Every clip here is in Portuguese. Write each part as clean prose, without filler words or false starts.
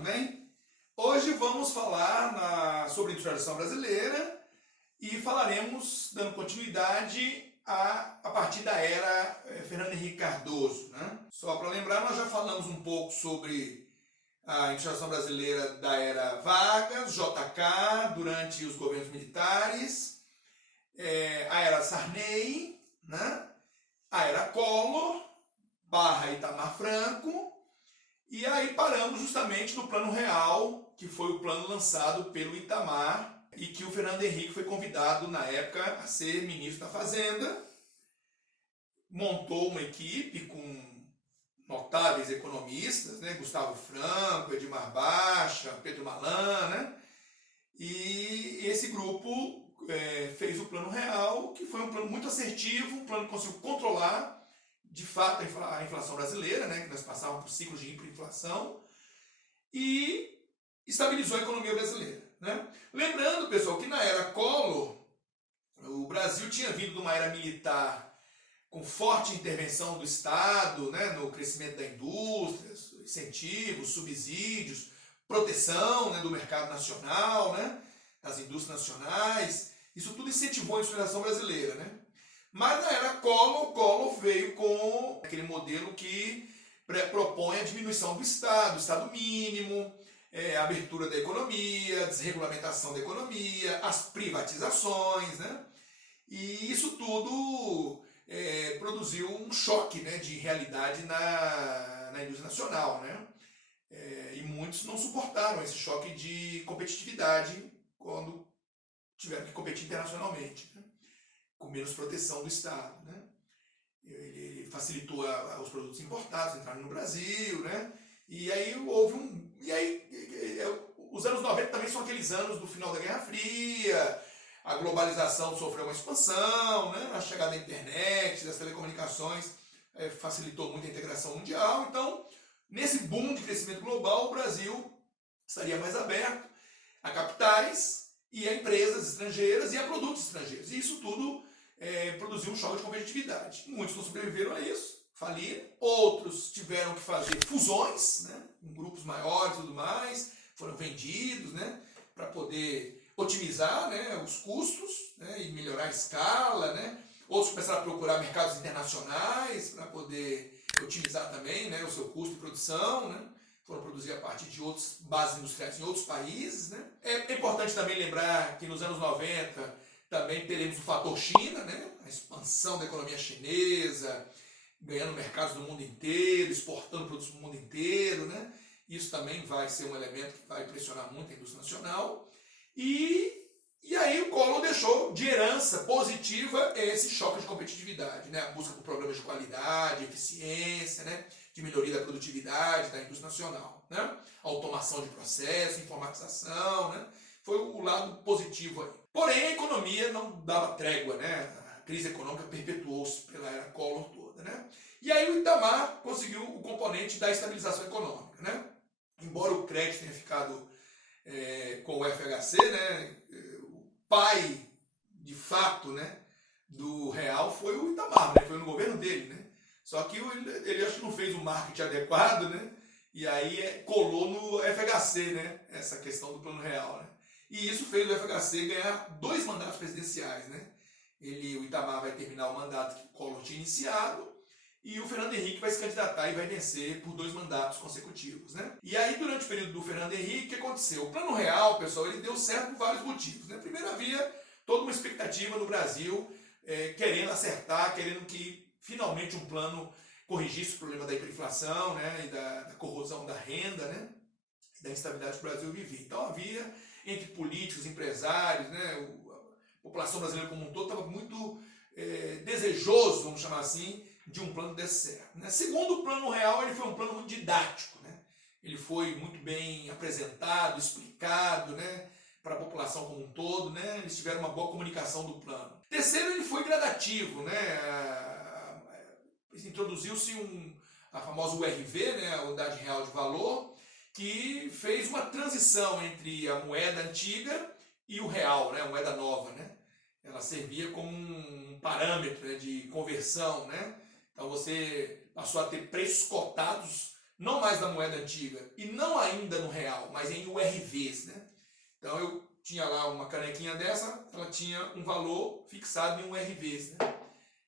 tudo bem? Hoje vamos falar sobre a industrialização brasileira e falaremos dando continuidade a partir da era Fernando Henrique Cardoso, né? Só para lembrar, nós já falamos um pouco sobre a industrialização brasileira da era Vargas, JK, durante os governos militares, a era Sarney, né? A era Collor, / Itamar Franco, e aí paramos justamente no Plano Real, que foi o plano lançado pelo Itamar e que o Fernando Henrique foi convidado na época a ser ministro da Fazenda. Montou uma equipe com notáveis economistas, né? Gustavo Franco, Edmar Baixa, Pedro Malan, né? E esse grupo fez o Plano Real, que foi um plano muito assertivo, um plano que conseguiu controlar de fato a inflação brasileira, né, que nós passávamos por ciclos de hiperinflação, e estabilizou a economia brasileira, né? Lembrando, pessoal, que na era Collor, o Brasil tinha vindo de uma era militar com forte intervenção do Estado, né, no crescimento da indústria, incentivos, subsídios, proteção, né, do mercado nacional, né, das indústrias nacionais. Isso tudo incentivou a industrialização brasileira, né? Mas na era Collor veio com aquele modelo que propõe a diminuição do Estado mínimo, a abertura da economia, a desregulamentação da economia, as privatizações, né? E isso tudo produziu um choque, né, de realidade na indústria nacional, né? E muitos não suportaram esse choque de competitividade quando tiveram que competir internacionalmente, né? Com menos proteção do Estado, né? Ele facilitou os produtos importados entrarem no Brasil, né? E aí os anos 90 também são aqueles anos do final da Guerra Fria, a globalização sofreu uma expansão, né? A chegada da internet, das telecomunicações facilitou muito a integração mundial. Então, nesse boom de crescimento global, o Brasil estaria mais aberto a capitais e a empresas estrangeiras e a produtos estrangeiros. E isso tudo produziu um choque de competitividade. Muitos não sobreviveram a isso, faliram. Outros tiveram que fazer fusões, né, em grupos maiores e tudo mais, foram vendidos, né, para poder otimizar, né, os custos, né, e melhorar a escala, né. Outros começaram a procurar mercados internacionais para poder otimizar também, né, o seu custo de produção, né. Foram produzir a partir de outras bases industriais em outros países, né. É importante também lembrar que nos anos 90 também teremos o fator China, né? A expansão da economia chinesa, ganhando mercados do mundo inteiro, exportando produtos para o mundo inteiro, né? Isso também vai ser um elemento que vai pressionar muito a indústria nacional. E aí o Collor deixou de herança positiva esse choque de competitividade, né? A busca por programas de qualidade, eficiência, né? De melhoria da produtividade da indústria nacional, né? Automação de processo, informatização, né? Foi o lado positivo aí. Porém, a economia não dava trégua, né? A crise econômica perpetuou-se pela era Collor toda, né? E aí o Itamar conseguiu o componente da estabilização econômica, né? Embora o crédito tenha ficado com o FHC, né? O pai, de fato, né, do real foi o Itamar, né? Foi no governo dele, né? Só que ele acho que não fez o marketing adequado, né? E aí colou no FHC, né? Essa questão do plano real, né? E isso fez o FHC ganhar 2 mandatos presidenciais, né? O Itamar vai terminar o mandato que o Collor tinha iniciado e o Fernando Henrique vai se candidatar e vai vencer por 2 mandatos consecutivos, né? E aí, durante o período do Fernando Henrique, o que aconteceu? O Plano Real, pessoal, ele deu certo por vários motivos, né? Primeiro, havia toda uma expectativa no Brasil, querendo acertar, querendo que finalmente um plano corrigisse o problema da hiperinflação, né? E da corrosão da renda, né? E da instabilidade que o Brasil vivia. Então havia, entre políticos, empresários, né, a população brasileira como um todo estava muito desejoso, vamos chamar assim, de um plano que desse certo, né? Segundo, o Plano Real ele foi um plano muito didático, né? Ele foi muito bem apresentado, explicado, né, para a população como um todo, né? Eles tiveram uma boa comunicação do plano. Terceiro, ele foi gradativo, né? Introduziu-se a famosa URV, né, a Unidade Real de Valor, que fez uma transição entre a moeda antiga e o real, né, a moeda nova, né? Ela servia como um parâmetro, né, de conversão, né? Então você passou a ter preços cotados não mais na moeda antiga e não ainda no real, mas em URVs, né? Então eu tinha lá uma canequinha dessa, ela tinha um valor fixado em URVs, né?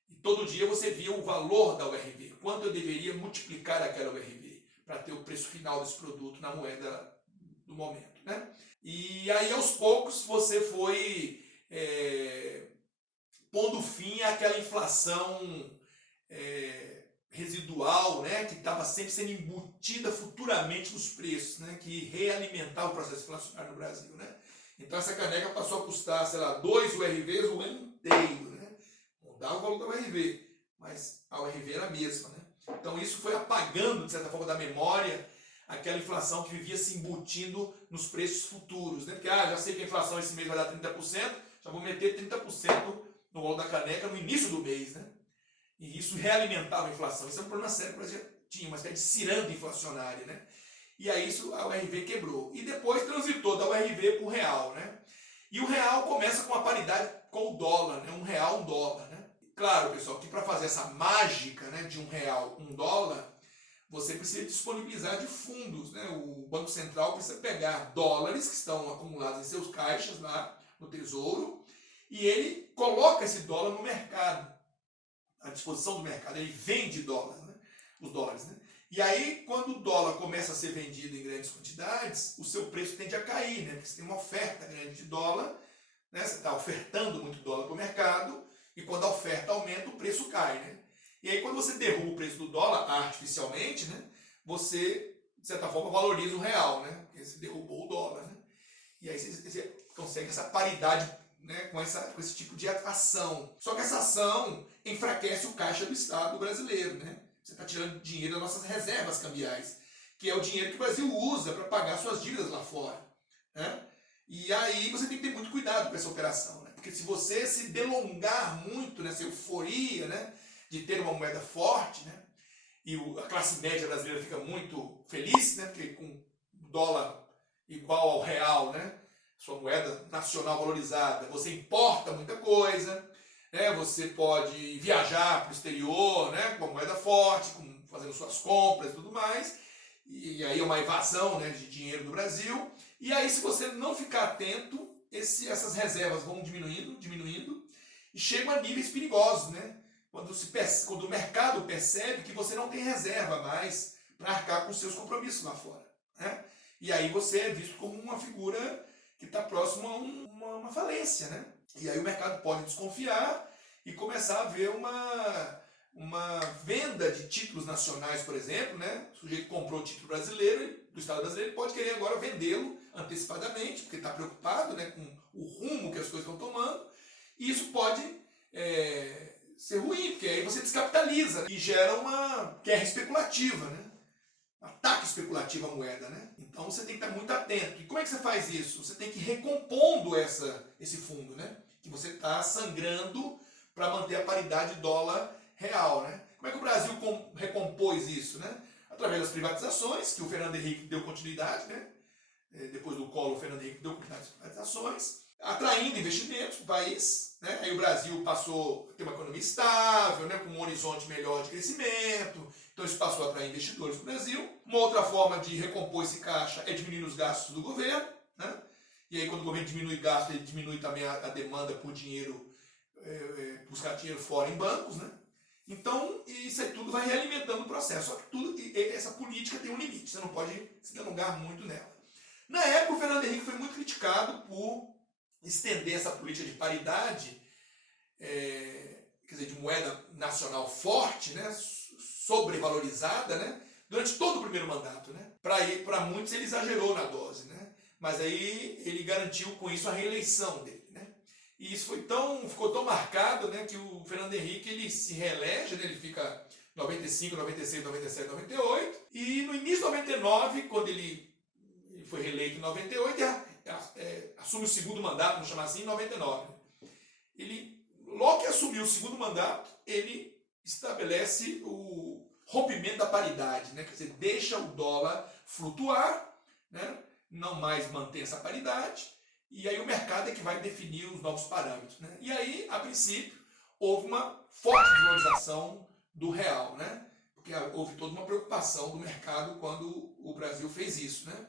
E todo dia você via o valor da URV, quanto eu deveria multiplicar aquela URV para ter o preço final desse produto na moeda do momento, né? E aí aos poucos você foi pondo fim àquela inflação residual, né, que estava sempre sendo embutida futuramente nos preços, né, que realimentava o processo inflacionário no Brasil, né? Então essa caneca passou a custar, sei lá, 2 URVs o ano inteiro, né? Mudava o valor da URV, mas a URV era a mesma, né? Então isso foi apagando, de certa forma, da memória aquela inflação que vivia se embutindo nos preços futuros, né? Porque, já sei que a inflação esse mês vai dar 30%, já vou meter 30% no valor da caneca no início do mês, né? E isso realimentava a inflação. Isso é um problema sério que o Brasil tinha, uma espécie de ciranda inflacionária, né? E aí isso, a URV quebrou. E depois transitou da URV para o real, né? E o real começa com a paridade com o dólar, né? R$1, $1, né? Claro, pessoal, que para fazer essa mágica, né, de R$1, $1, você precisa disponibilizar de fundos, né? O Banco Central precisa pegar dólares que estão acumulados em seus caixas lá no Tesouro e ele coloca esse dólar no mercado, à disposição do mercado. Ele vende dólares, né? Os dólares, né? E aí, quando o dólar começa a ser vendido em grandes quantidades, o seu preço tende a cair, né? Porque você tem uma oferta grande de dólar, né? Você está ofertando muito dólar para o mercado, e quando a oferta aumenta, o preço cai, né? E aí, quando você derruba o preço do dólar artificialmente, né? Você, de certa forma, valoriza o real, né? Porque você derrubou o dólar, né? E aí você consegue essa paridade, né, com esse tipo de ação. Só que essa ação enfraquece o caixa do Estado brasileiro, né? Você está tirando dinheiro das nossas reservas cambiais, que é o dinheiro que o Brasil usa para pagar suas dívidas lá fora, né? E aí você tem que ter muito cuidado com essa operação, né? Porque se você se delongar muito nessa euforia, né, de ter uma moeda forte, né, e a classe média brasileira fica muito feliz, né, porque com dólar igual ao real, né, sua moeda nacional valorizada, você importa muita coisa, né? Você pode viajar para o exterior, né? Com a moeda forte, fazendo suas compras e tudo mais, e aí é uma evasão, né, de dinheiro do Brasil, e aí se você não ficar atento, essas reservas vão diminuindo, e chegam a níveis perigosos, né? Quando o mercado percebe que você não tem reserva mais para arcar com seus compromissos lá fora, né? E aí você é visto como uma figura que está próximo a uma falência, né? E aí o mercado pode desconfiar e começar a ver uma venda de títulos nacionais, por exemplo, né? O sujeito comprou o título brasileiro, do Estado brasileiro, ele pode querer agora vendê-lo antecipadamente, porque está preocupado, né, com o rumo que as coisas estão tomando, e isso pode ser ruim, porque aí você descapitaliza e gera uma guerra especulativa, né? Ataque especulativo à moeda, né? Então você tem que estar muito atento. E como é que você faz isso? Você tem que ir recompondo esse fundo, né? Que você está sangrando para manter a paridade dólar-real, né? Como é que o Brasil recompôs isso, né? Através das privatizações, que o Fernando Henrique deu continuidade, né? Depois do Collor, o Fernando Henrique deu continuidade às privatizações, atraindo investimentos para o país, né? Aí o Brasil passou a ter uma economia estável, né? Com um horizonte melhor de crescimento. Então isso passou a atrair investidores para o Brasil. Uma outra forma de recompor esse caixa é diminuir os gastos do governo, né? E aí quando o governo diminui gasto, ele diminui também a demanda por dinheiro, buscar dinheiro fora em bancos, né? Então isso aí tudo vai realimentando o processo. Só que essa política tem um limite, você não pode se delongar muito nela. Na época o Fernando Henrique foi muito criticado por estender essa política de paridade, quer dizer, de moeda nacional forte, né? Sobrevalorizada, né? Durante todo o primeiro mandato, né? Para muitos ele exagerou na dose, né? Mas aí ele garantiu com isso a reeleição dele, né? E isso ficou tão marcado, né, que o Fernando Henrique ele se reelege, né? Ele fica 95, 96, 97, 98, e no início de 99, quando ele foi reeleito em 98, assume o segundo mandato, vamos chamar assim, em 99. Logo que assumiu o segundo mandato, ele estabelece o rompimento da paridade, né? Quer dizer, deixa o dólar flutuar, né? Não mais mantém essa paridade, e aí o mercado é que vai definir os novos parâmetros, né? E aí, a princípio, houve uma forte desvalorização do real, né? porque houve toda uma preocupação do mercado quando o Brasil fez isso, né?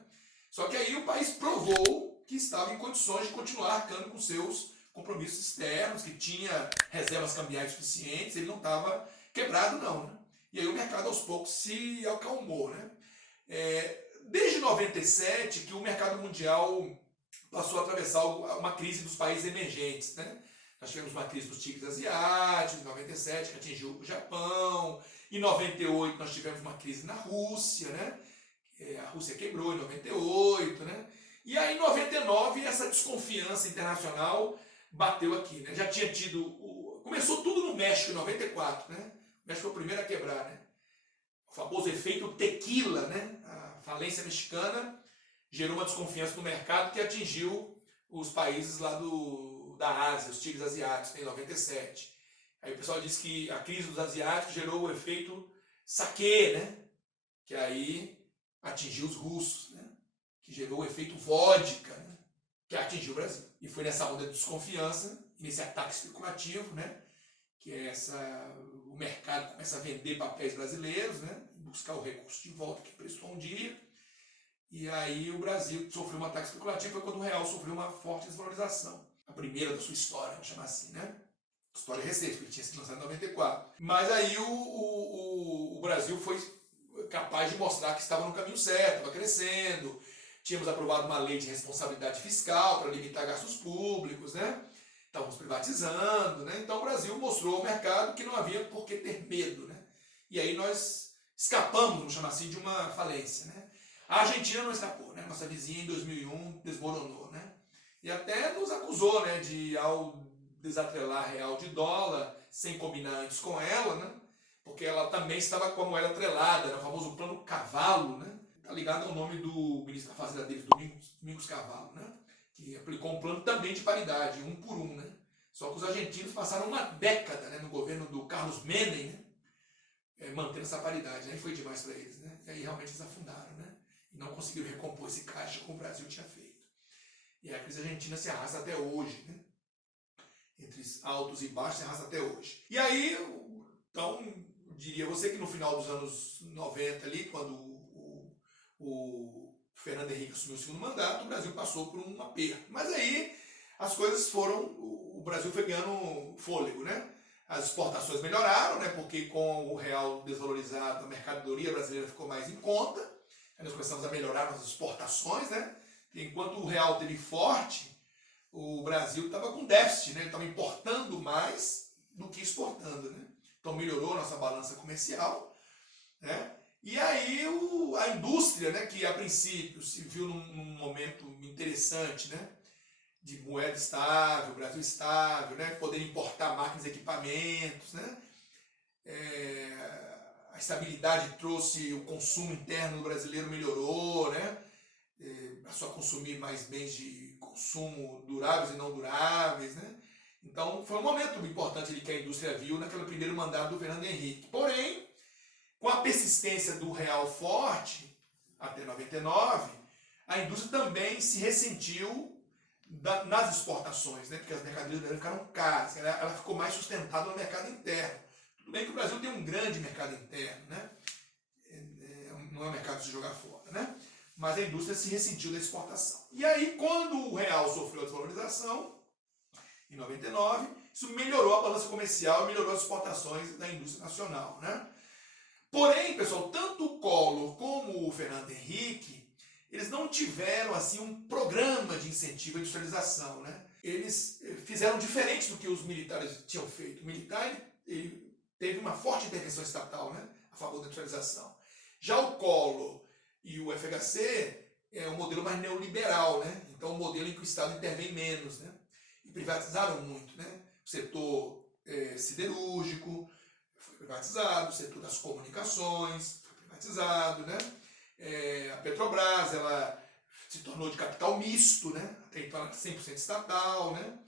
Só que aí o país provou que estava em condições de continuar arcando com seus compromissos externos, que tinha reservas cambiais suficientes, ele não estava quebrado não, né? E aí o mercado aos poucos se acalmou, né? Desde 97 que o mercado mundial passou a atravessar uma crise dos países emergentes, né? Nós tivemos uma crise dos tigres asiáticos, em 97, que atingiu o Japão. Em 98 nós tivemos uma crise na Rússia, né? A Rússia quebrou em 98, né? E aí em 99 essa desconfiança internacional bateu aqui, né? Já tinha tido... Começou tudo no México em 94, né? O México foi o primeiro a quebrar, né? O famoso efeito tequila, né? A falência mexicana gerou uma desconfiança no mercado que atingiu os países lá da Ásia, os tigres asiáticos, em 97. Aí o pessoal diz que a crise dos asiáticos gerou o efeito saquê, né? Que aí atingiu os russos, né? Que gerou o efeito vodka, né? Que atingiu o Brasil. E foi nessa onda de desconfiança, nesse ataque especulativo, né? Que é o mercado começa a vender papéis brasileiros, né? Buscar o recurso de volta que prestou um dia. E aí o Brasil sofreu um ataque especulativo, foi quando o real sofreu uma forte desvalorização. A primeira da sua história, vamos chamar assim, né? História recente, porque ele tinha sido lançado em 94. Mas aí o Brasil foi capaz de mostrar que estava no caminho certo, estava crescendo. Tínhamos aprovado uma lei de responsabilidade fiscal para limitar gastos públicos, né? Estávamos privatizando, né? Então o Brasil mostrou ao mercado que não havia por que ter medo, né? E aí nós escapamos, vamos chamar assim, de uma falência, né? A Argentina não escapou, né? Nossa vizinha em 2001 desmoronou, né? E até nos acusou, né, de ao desatrelar real de dólar, sem combinar antes com ela, né? Porque ela também estava com a moeda atrelada, né? O famoso plano Cavalo, né? Está ligado ao nome do ministro da Fazenda deles, Domingos Cavalo, né? Que aplicou um plano também de paridade, 1 por 1, né? Só que os argentinos passaram uma década, né, no governo do Carlos Menem, né? Mantendo essa paridade, aí foi demais para eles, né? E aí realmente eles afundaram, né? E não conseguiram recompor esse caixa como o Brasil tinha feito. E a crise argentina se arrasta até hoje, né? Entre altos e baixos se arrasta até hoje. E aí, então, diria você que no final dos anos 90 ali, quando o Fernando Henrique assumiu o segundo mandato, o Brasil passou por um aperto. Mas aí as coisas o Brasil foi ganhando fôlego, né? As exportações melhoraram, né? Porque com o real desvalorizado, a mercadoria brasileira ficou mais em conta. Aí nós começamos a melhorar as exportações, né? Enquanto o real teve forte, o Brasil estava com déficit, né? Ele estava importando mais do que exportando, né? Então melhorou a nossa balança comercial, né? E aí a indústria, né, que a princípio se viu num momento interessante, né, de moeda estável, Brasil estável, né, poder importar máquinas e equipamentos, né, a estabilidade trouxe o consumo interno do brasileiro melhorou, né, passou a consumir mais bens de consumo duráveis e não duráveis, né. Então foi um momento importante que a indústria viu naquele primeiro mandato do Fernando Henrique. Porém, com a persistência do real forte, até 99, a indústria também se ressentiu nas exportações, né? Porque as mercadorias do Brasil ficaram caras, ela ficou mais sustentada no mercado interno. Tudo bem que o Brasil tem um grande mercado interno, né? Não é um mercado de se jogar fora, né? Mas a indústria se ressentiu da exportação. E aí, quando o real sofreu a desvalorização, em 99, isso melhorou a balança comercial e melhorou as exportações da indústria nacional, né? Porém, pessoal, tanto o Collor como o Fernando Henrique, eles não tiveram assim um programa de incentivo à industrialização, né? Eles fizeram diferente do que os militares tinham feito. O militar ele teve uma forte intervenção estatal, né, a favor da industrialização. Já o Collor e o FHC é um modelo mais neoliberal, né? Então, um modelo em que o Estado intervém menos, né? E privatizaram muito, né? O setor siderúrgico foi privatizado, o setor das comunicações foi privatizado, né? A Petrobras, ela se tornou de capital misto, né? Até então ela era 100% estatal, né?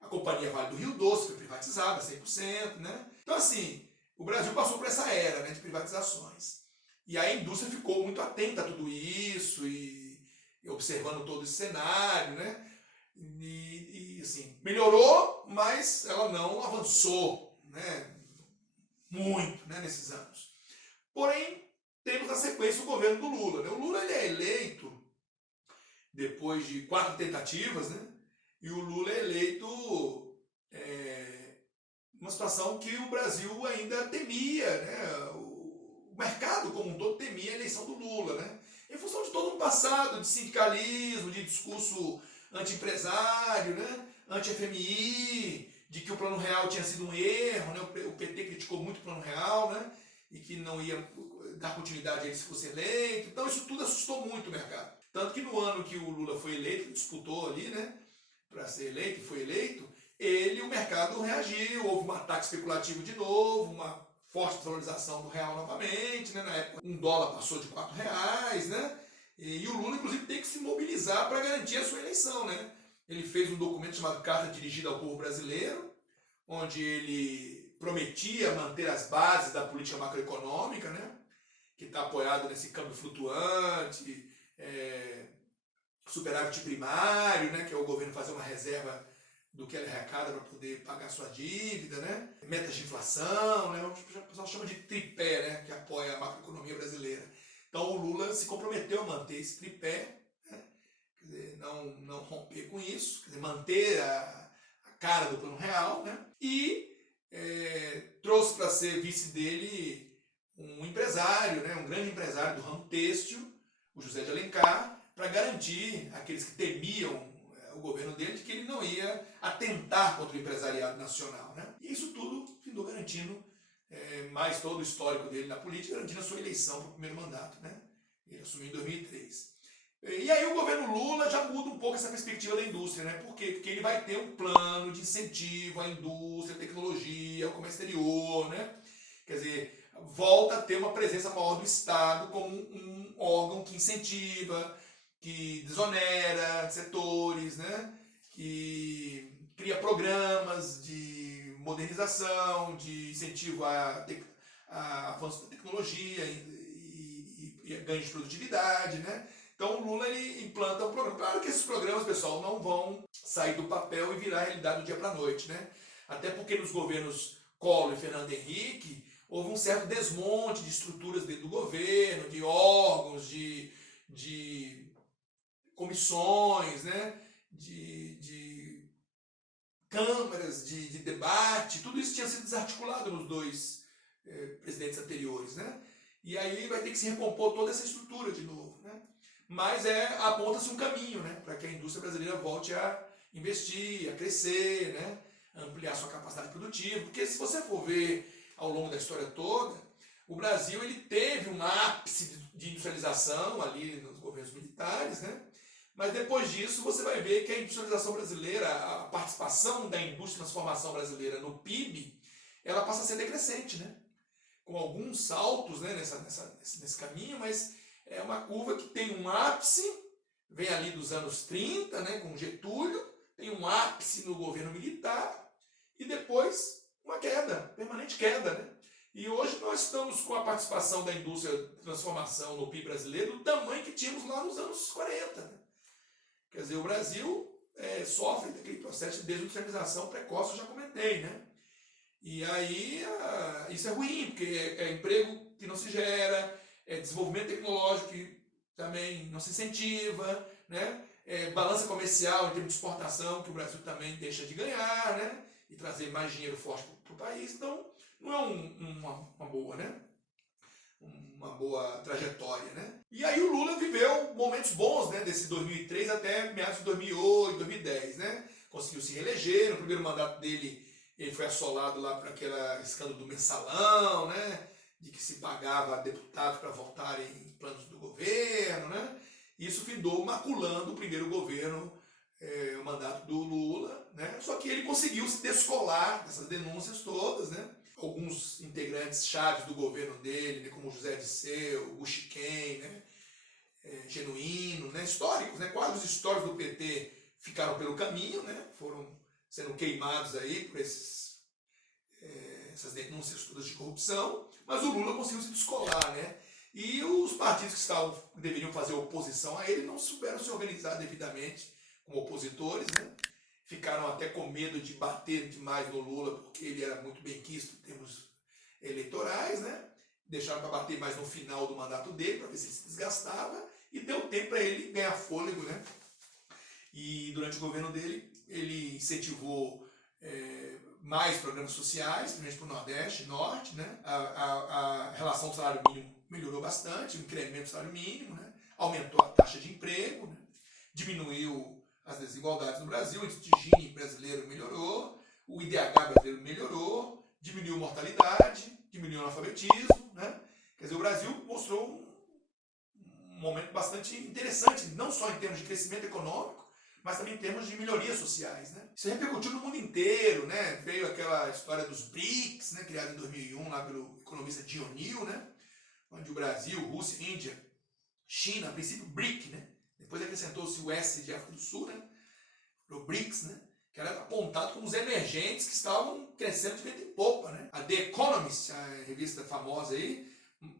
A Companhia Vale do Rio Doce foi privatizada 100%, né? Então, assim, o Brasil passou por essa era, né, de privatizações. E a indústria ficou muito atenta a tudo isso e observando todo esse cenário, né? E assim, melhorou, mas ela não avançou, né, muito, né, nesses anos. Porém, temos na sequência o governo do Lula, né? O Lula ele é eleito depois de 4 tentativas, né? E o Lula é eleito numa situação que o Brasil ainda temia, né? O mercado como um todo temia a eleição do Lula, né? Em função de todo um passado de sindicalismo, de discurso anti-empresário, né? Anti-FMI, de que o Plano Real tinha sido um erro, né? O PT criticou muito o Plano Real, né? E que não ia dar continuidade a ele se fosse eleito. Então isso tudo assustou muito o mercado. Tanto que no ano que o Lula foi eleito, disputou ali, né? Para ser eleito e foi eleito, o mercado reagiu, houve um ataque especulativo de novo, uma forte desvalorização do real novamente, né? Na época um dólar passou de R$4, né? E o Lula, inclusive, tem que se mobilizar para garantir a sua eleição, né? Ele fez um documento chamado Carta Dirigida ao Povo Brasileiro, onde ele prometia manter as bases da política macroeconômica, né? Que está apoiado nesse câmbio flutuante, superávit primário, né? Que é o governo fazer uma reserva do que ele arrecada para poder pagar sua dívida, né? Metas de inflação, né? O pessoal chama de tripé, né? Que apoia a macroeconomia brasileira. Então o Lula se comprometeu a manter esse tripé, né? Quer dizer, não romper com isso, quer dizer, manter a cara do Plano Real, né? E trouxe para ser vice dele um empresário, né? Um grande empresário do ramo têxtil, o José de Alencar, para garantir aqueles que temiam o governo dele de que ele não ia atentar contra o empresariado nacional, né? E isso tudo findou garantindo mais todo o histórico dele na política, garantindo a sua eleição para o primeiro mandato, né? Ele assumiu em 2003. E aí o governo Lula já muda um pouco essa perspectiva da indústria, né? Por quê? Porque ele vai ter um plano de incentivo à indústria, à tecnologia, ao comércio exterior, né? Quer dizer, volta a ter uma presença maior do Estado como um órgão que incentiva, que desonera setores, né? Que cria programas de modernização, de incentivo a avanço da tecnologia e ganho de produtividade, né? Então o Lula ele implanta um programa. Claro que esses programas, pessoal, não vão sair do papel e virar realidade do dia para a noite, né? Até porque nos governos Collor e Fernando Henrique houve um certo desmonte de estruturas dentro do governo, de órgãos, de comissões, né? de câmaras de debate, tudo isso tinha sido desarticulado nos dois presidentes anteriores, né? E aí vai ter que se recompor toda essa estrutura de novo, né? Mas aponta-se um caminho, né? Para que a indústria brasileira volte a investir, a crescer, né? A ampliar sua capacidade produtiva, porque se você for ver ao longo da história toda, o Brasil ele teve um ápice de industrialização ali nos governos militares, né? Mas depois disso você vai ver que a industrialização brasileira, a participação da indústria de transformação brasileira no PIB, ela passa a ser decrescente, né? Com alguns saltos, né, nesse caminho, mas é uma curva que tem um ápice, vem ali dos anos 30, né, com Getúlio, tem um ápice no governo militar e depois uma queda, permanente queda, né? E hoje nós estamos com a participação da indústria de transformação no PIB brasileiro do tamanho que tínhamos lá nos anos 40, né? Quer dizer, o Brasil sofre daquele processo de desindustrialização precoce, eu já comentei, né? E aí isso é ruim, porque é emprego que não se gera, é desenvolvimento tecnológico que também não se incentiva, né? Balança comercial em termos de exportação que o Brasil também deixa de ganhar, né? E trazer mais dinheiro forte para o país. Então, não é uma boa, né? Uma boa trajetória, né? E aí o Lula viveu momentos bons, né? Desse 2003 até meados de 2008, 2010, né? Conseguiu se reeleger, no primeiro mandato dele ele foi assolado lá por aquele escândalo do mensalão, né? De que se pagava a deputados para votarem em planos do governo, né? Isso findou maculando o primeiro governo, o mandato do Lula, né? Só que ele conseguiu se descolar dessas denúncias todas, né? Alguns integrantes chaves do governo dele, né? Como José Disseu, Buchiquem, né? Genuíno, né? Históricos, né? Quadros históricos do PT ficaram pelo caminho, né? Foram sendo queimados aí por essas denúncias todas de corrupção, mas o Lula conseguiu se descolar, né? E os partidos que deveriam fazer oposição a ele não souberam se organizar devidamente como opositores, né? Ficaram até com medo de bater demais no Lula, porque ele era muito benquisto em termos eleitorais, né? deixaram para bater mais no final do mandato dele, para ver se ele se desgastava, e deu tempo para ele ganhar fôlego, né? E durante o governo dele, ele incentivou mais programas sociais, principalmente para o Nordeste e Norte, né? A relação do salário mínimo melhorou bastante, o incremento do salário mínimo, né? Aumentou a taxa de emprego, né? Diminuiu as desigualdades no Brasil, o índice de Gini brasileiro melhorou, o IDH brasileiro melhorou, diminuiu a mortalidade, diminuiu o analfabetismo, né? Quer dizer, o Brasil mostrou um momento bastante interessante, não só em termos de crescimento econômico, mas também em termos de melhorias sociais, né? Isso repercutiu no mundo inteiro, né? Veio aquela história dos BRICS, né? Criada em 2001 lá pelo economista John Neal, né? Onde o Brasil, Rússia, Índia, China, a princípio BRIC, né? Depois acrescentou-se o S de África do Sul, né? O BRICS, né? Que era apontado como os emergentes que estavam crescendo de vento em popa, né? A The Economist, a revista famosa aí,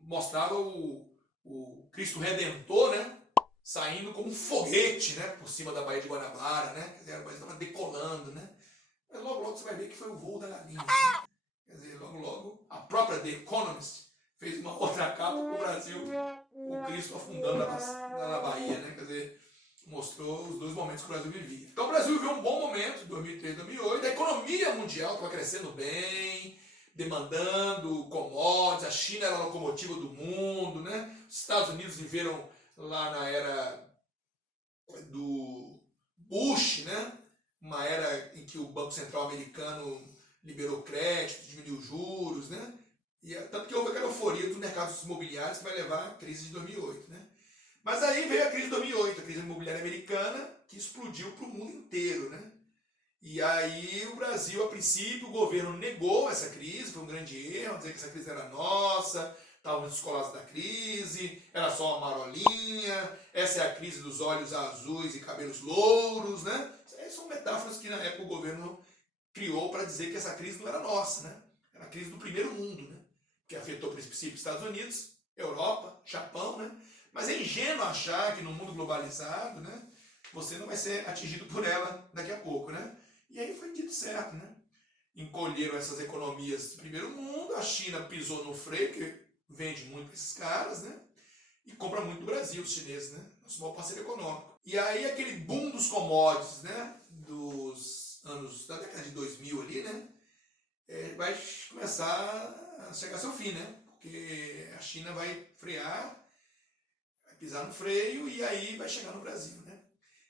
mostrava o Cristo Redentor, né? Saindo como um foguete, né? Por cima da Baía de Guanabara, né? Quer dizer, a Baía estava decolando, né? Mas logo, logo você vai ver que foi o voo da galinha, né? Quer dizer, logo, logo, a própria The Economist fez uma outra capa com o Brasil, o Cristo afundando na Bahia, né? Quer dizer, mostrou os dois momentos que o Brasil vivia. Então o Brasil viveu um bom momento, 2003, 2008, a economia mundial estava crescendo bem, demandando commodities, a China era a locomotiva do mundo, né? Os Estados Unidos viveram lá na era do Bush, né? Uma era em que o Banco Central americano liberou crédito, diminuiu juros, né? E, tanto que houve aquela euforia dos mercados imobiliários que vai levar à crise de 2008, né? Mas aí veio a crise de 2008, a crise imobiliária americana, que explodiu para o mundo inteiro, né? E aí o Brasil, a princípio, o governo negou essa crise, foi um grande erro, dizer que essa crise era nossa, estávamos descolados da crise, era só uma marolinha, essa é a crise dos olhos azuis e cabelos louros, né? Essas são metáforas que na época o governo criou para dizer que essa crise não era nossa, né? Era a crise do primeiro mundo, né? Que afetou, a princípio, Estados Unidos, Europa, Japão, né? Mas é ingênuo achar que no mundo globalizado, né, você não vai ser atingido por ela daqui a pouco, né? E aí foi dito certo, né? Encolheram essas economias do primeiro mundo, a China pisou no freio, que vende muito para esses caras, né? E compra muito do Brasil, os chineses, né? Nosso maior parceiro econômico. E aí aquele boom dos commodities, né? Dos anos, da década de 2000 ali, né? Vai começar a chegar ao seu fim, né? Porque a China vai frear, pisar no freio e aí vai chegar no Brasil, né?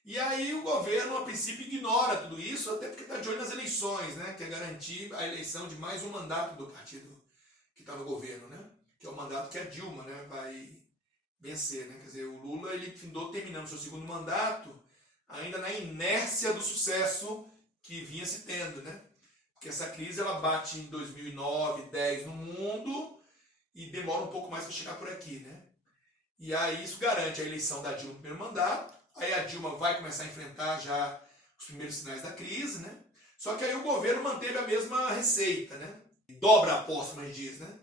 E aí o governo, a princípio, ignora tudo isso, até porque está de olho nas eleições, né? Que é garantir a eleição de mais um mandato do partido que está no governo, né? Que é o mandato que a Dilma, né, vai vencer, né? Quer dizer, o Lula, ele findou terminando seu segundo mandato ainda na inércia do sucesso que vinha se tendo, né? Porque essa crise, ela bate em 2009, 2010 no mundo e demora um pouco mais para chegar por aqui, né? E aí isso garante a eleição da Dilma no primeiro mandato, aí a Dilma vai começar a enfrentar já os primeiros sinais da crise, né? Só que aí o governo manteve a mesma receita, né? Dobra a aposta, como a gente diz, né?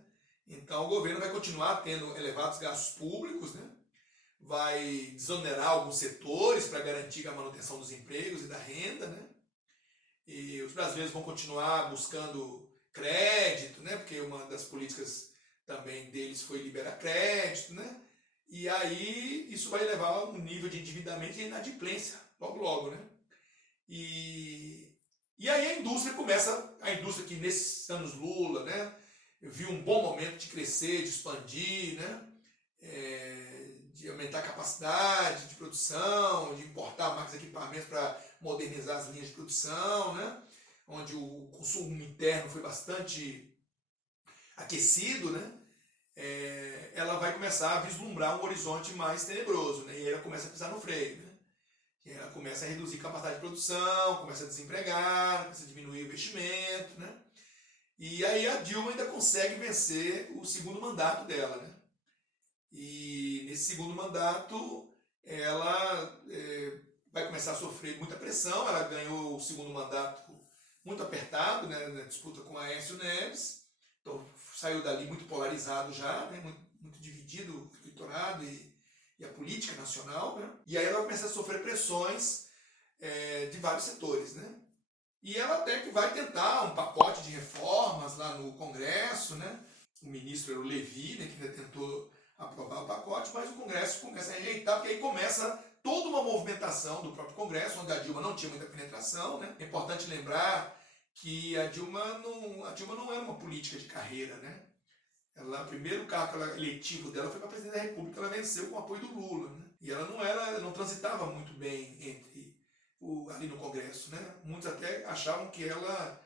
Então o governo vai continuar tendo elevados gastos públicos, né? Vai desonerar alguns setores para garantir a manutenção dos empregos e da renda, né? E os brasileiros vão continuar buscando crédito, né? Porque uma das políticas também deles foi liberar crédito, né? E aí isso vai levar a um nível de endividamento e inadimplência, logo logo, né? E aí a indústria que nesses anos Lula, né, viu um bom momento de crescer, de expandir, né? De aumentar a capacidade de produção, de importar mais equipamentos para modernizar as linhas de produção, né? Onde o consumo interno foi bastante aquecido, né? Ela vai começar a vislumbrar um horizonte mais tenebroso, né? E aí ela começa a pisar no freio, né? E ela começa a reduzir a capacidade de produção, começa a desempregar, começa a diminuir o investimento, né? E aí a Dilma ainda consegue vencer o segundo mandato dela, né? E nesse segundo mandato ela vai começar a sofrer muita pressão. Ela ganhou o segundo mandato muito apertado, né, na disputa com Aécio Neves. Então saiu dali muito polarizado já, né, muito dividido o eleitorado e a política nacional, né? E aí ela vai começar a sofrer pressões de vários setores, né? E ela até que vai tentar um pacote de reformas lá no Congresso, né? o ministro era o Levi, né, que ainda tentou aprovar o pacote, mas o Congresso começa a rejeitar, porque aí começa toda uma movimentação do próprio Congresso, onde a Dilma não tinha muita penetração, né? É importante lembrar que a Dilma não era uma política de carreira, né? Ela, o primeiro cargo eletivo dela foi para presidente da República, ela venceu com o apoio do Lula, né? E ela não transitava muito bem ali no Congresso, né? Muitos até achavam que ela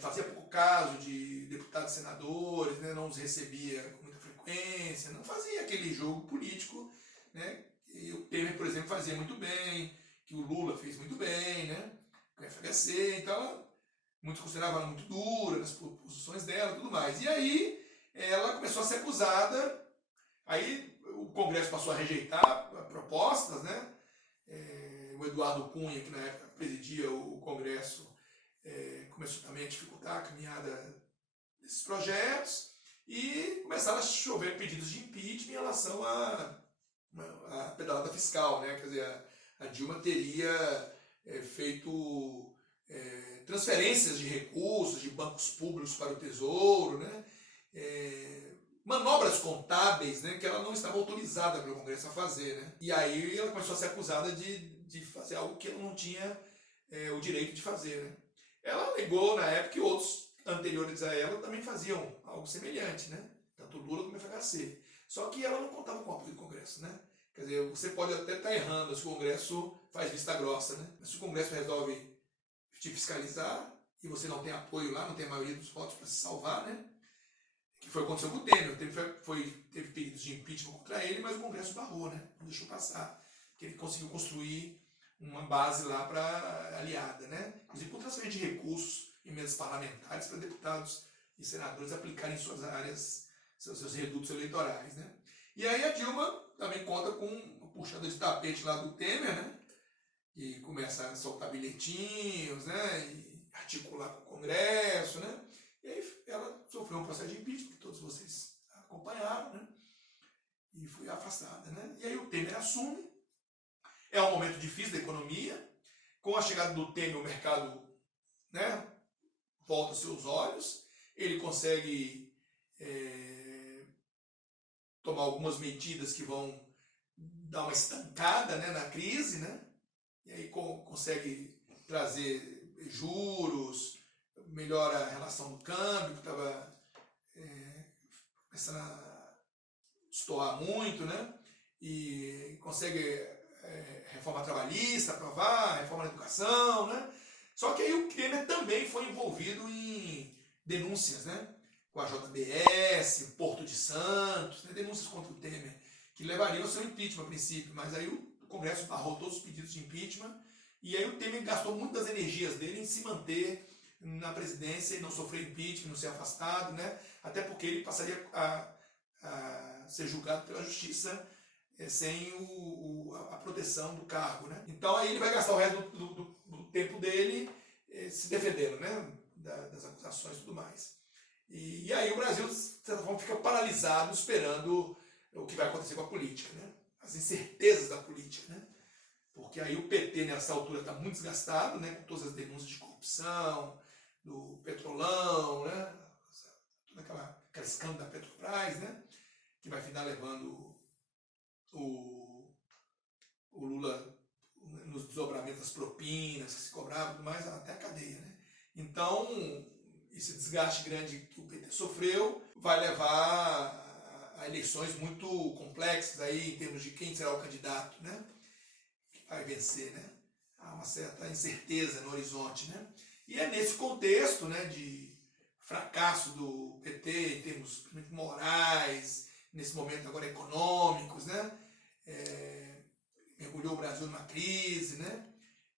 fazia pouco caso de deputados e senadores, né? Não os recebia com muita frequência, não fazia aquele jogo político, né? E o Temer, por exemplo, fazia muito bem, que o Lula fez muito bem, né? Com o FHC, então muitos consideravam ela muito dura nas posições dela e tudo mais. E aí ela começou a ser acusada, aí o Congresso passou a rejeitar propostas, né? O Eduardo Cunha, que na época presidia o Congresso, começou também a dificultar a caminhada desses projetos e começaram a chover pedidos de impeachment em relação à pedalada fiscal, né? Quer dizer, a Dilma teria feito transferências de recursos de bancos públicos para o Tesouro, né? Manobras contábeis, né, que ela não estava autorizada pelo Congresso a fazer, né? E aí ela começou a ser acusada de fazer algo que ela não tinha o direito de fazer, né? Ela alegou na época que outros anteriores a ela também faziam algo semelhante, né? Tanto Lula como o FHC. Só que ela não contava com o apoio do Congresso, né? Quer dizer, você pode até estar errando se o Congresso faz vista grossa, né? Mas se o Congresso resolve te fiscalizar e você não tem apoio lá, não tem a maioria dos votos para se salvar, né? Que foi o que aconteceu com o Temer. O Temer teve pedidos de impeachment contra ele, mas o Congresso barrou, né? Não deixou passar. Que ele conseguiu construir uma base lá para aliada, né? Inclusive com transferência de recursos, emendas parlamentares para deputados e senadores aplicarem em suas áreas, seus redutos eleitorais, né? E aí a Dilma também conta com uma puxada de tapete lá do Temer, né? E começa a soltar bilhetinhos, né? E articular com o Congresso, né? E aí ela sofreu um processo de impeachment, que todos vocês acompanharam, né? E foi afastada, né? E aí o Temer assume. É um momento difícil da economia. Com a chegada do Temer, o mercado, né, volta seus olhos. Ele consegue tomar algumas medidas que vão dar uma estancada, né, na crise, né? E aí consegue trazer juros, melhora a relação do câmbio, que estava começando a estourar muito, né? E consegue reforma trabalhista, aprovar, reforma da educação, né? Só que aí o Temer também foi envolvido em denúncias, né? Com a JBS, Porto de Santos, né? Denúncias contra o Temer, que levariam ao seu impeachment a princípio, mas aí o Congresso barrou todos os pedidos de impeachment, e aí o Temer gastou muitas energias dele em se manter na presidência e não sofrer impeachment, não ser afastado, né? Até porque ele passaria a ser julgado pela justiça sem a proteção do cargo, né? Então aí ele vai gastar o resto do tempo dele se defendendo, né? Das acusações e tudo mais. E aí o Brasil, de certa forma, fica paralisado esperando o que vai acontecer com a política, né? As incertezas da política, né? Porque aí o PT nessa altura está muito desgastado, né? Com todas as denúncias de corrupção, do Petrolão, né? Toda aquela escândalo da Petrobras, né? Que vai ficar levando o Lula nos desdobramentos das propinas que se cobravam, tudo mais, até a cadeia, né? Então, esse desgaste grande que o PT sofreu vai levar a eleições muito complexas aí, em termos de quem será o candidato, né? Que vai vencer, né? Há uma certa incerteza no horizonte, né? E é nesse contexto, né, de fracasso do PT em termos morais, nesse momento agora econômicos, né? Mergulhou o Brasil numa crise, né?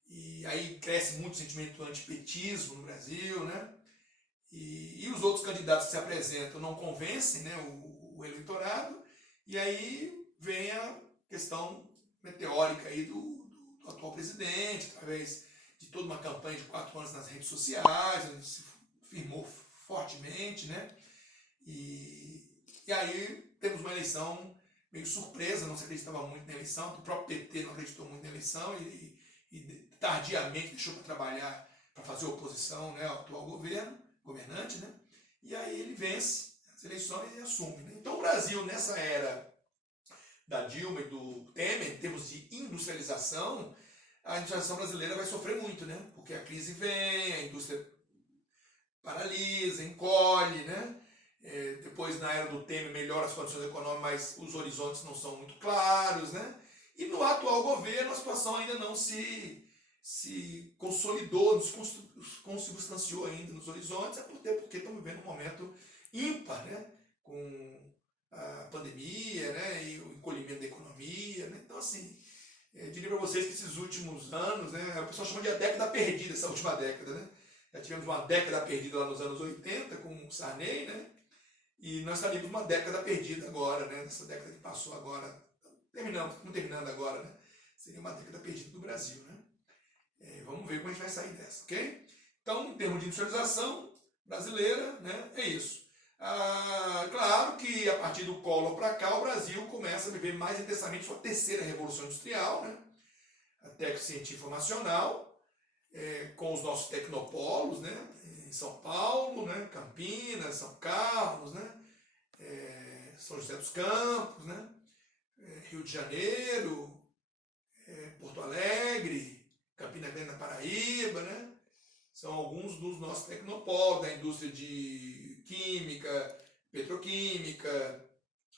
E aí cresce muito o sentimento do antipetismo no Brasil, né? E os outros candidatos que se apresentam não convencem, né, o eleitorado, e aí vem a questão meteórica aí do atual presidente, através de toda uma campanha de 4 anos nas redes sociais, onde se firmou fortemente, né? E aí temos uma eleição meio surpresa, não se acreditava muito na eleição, o próprio PT não acreditou muito na eleição e tardiamente deixou para trabalhar, para fazer oposição, né, ao atual governante, né? E aí ele vence, as eleições e assume. Né? Então o Brasil, nessa era da Dilma e do Temer, em termos de industrialização, a industrialização brasileira vai sofrer muito, né? Porque a crise vem, a indústria paralisa, encolhe, né? Depois, na era do Temer, melhora as condições econômicas, mas os horizontes não são muito claros, né? E no atual governo, a situação ainda não se consolidou, não se consubstanciou ainda nos horizontes, porque estamos vivendo um momento ímpar, né? Com a pandemia, né? E o encolhimento da economia, né? Então, assim, eu diria para vocês que esses últimos anos, né? O pessoal chama de a década perdida, essa última década, né? Já tivemos uma década perdida lá nos anos 80 com o Sarney, né? E nós estaríamos uma década perdida agora, né? Nessa década que passou agora, terminando agora, né? Seria uma década perdida do Brasil, né? Vamos ver como a gente vai sair dessa, ok? Então, em termos de industrialização brasileira, né? É isso. Claro que a partir do Collor para cá, o Brasil começa a viver mais intensamente sua terceira revolução industrial, né? A técnico-científica informacional, com os nossos tecnopolos, né? Em São Paulo, né? Campinas, São Carlos, né? São José dos Campos, né? Rio de Janeiro, Porto Alegre, Campina Grande na Paraíba, né? São alguns dos nossos tecnopolos, da indústria de química, petroquímica,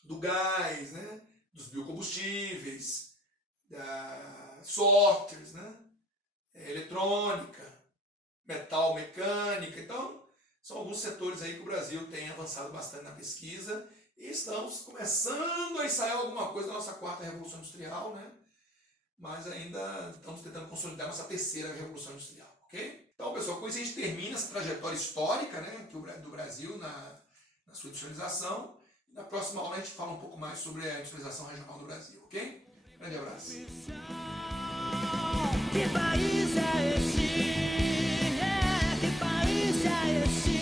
do gás, né? Dos biocombustíveis, da softwares, né? Eletrônica, metal mecânica. Então, são alguns setores aí que o Brasil tem avançado bastante na pesquisa e estamos começando a ensaiar alguma coisa da nossa quarta revolução industrial, né? Mas ainda estamos tentando consolidar nossa terceira revolução industrial, ok? Então, pessoal, com isso a gente termina essa trajetória histórica, né, do Brasil na sua industrialização. Na próxima aula a gente fala um pouco mais sobre a industrialização regional do Brasil, ok? Grande abraço. Que país é esse? Que país é esse?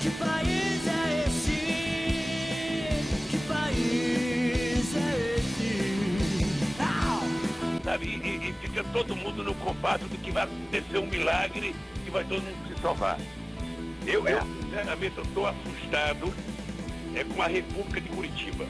Que país é esse? Que país é esse? Sabe, e fica todo mundo no compasso de que vai acontecer um milagre e vai todo mundo se salvar. Eu sinceramente, estou assustado com a República de Curitiba.